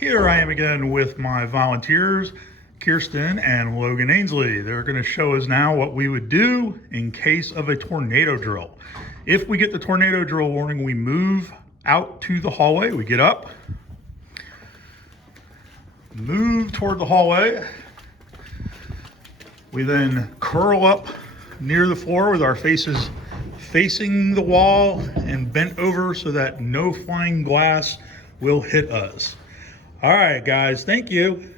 Here I am again with my volunteers, Kirsten and Logan Ainsley. They're going to show us now what we would do in case of a tornado drill. If we get the tornado drill warning, we move out to the hallway. We get up, move toward the hallway. We then curl up near the floor with our faces facing the wall and bent over so that no flying glass will hit us. All right, guys, thank you.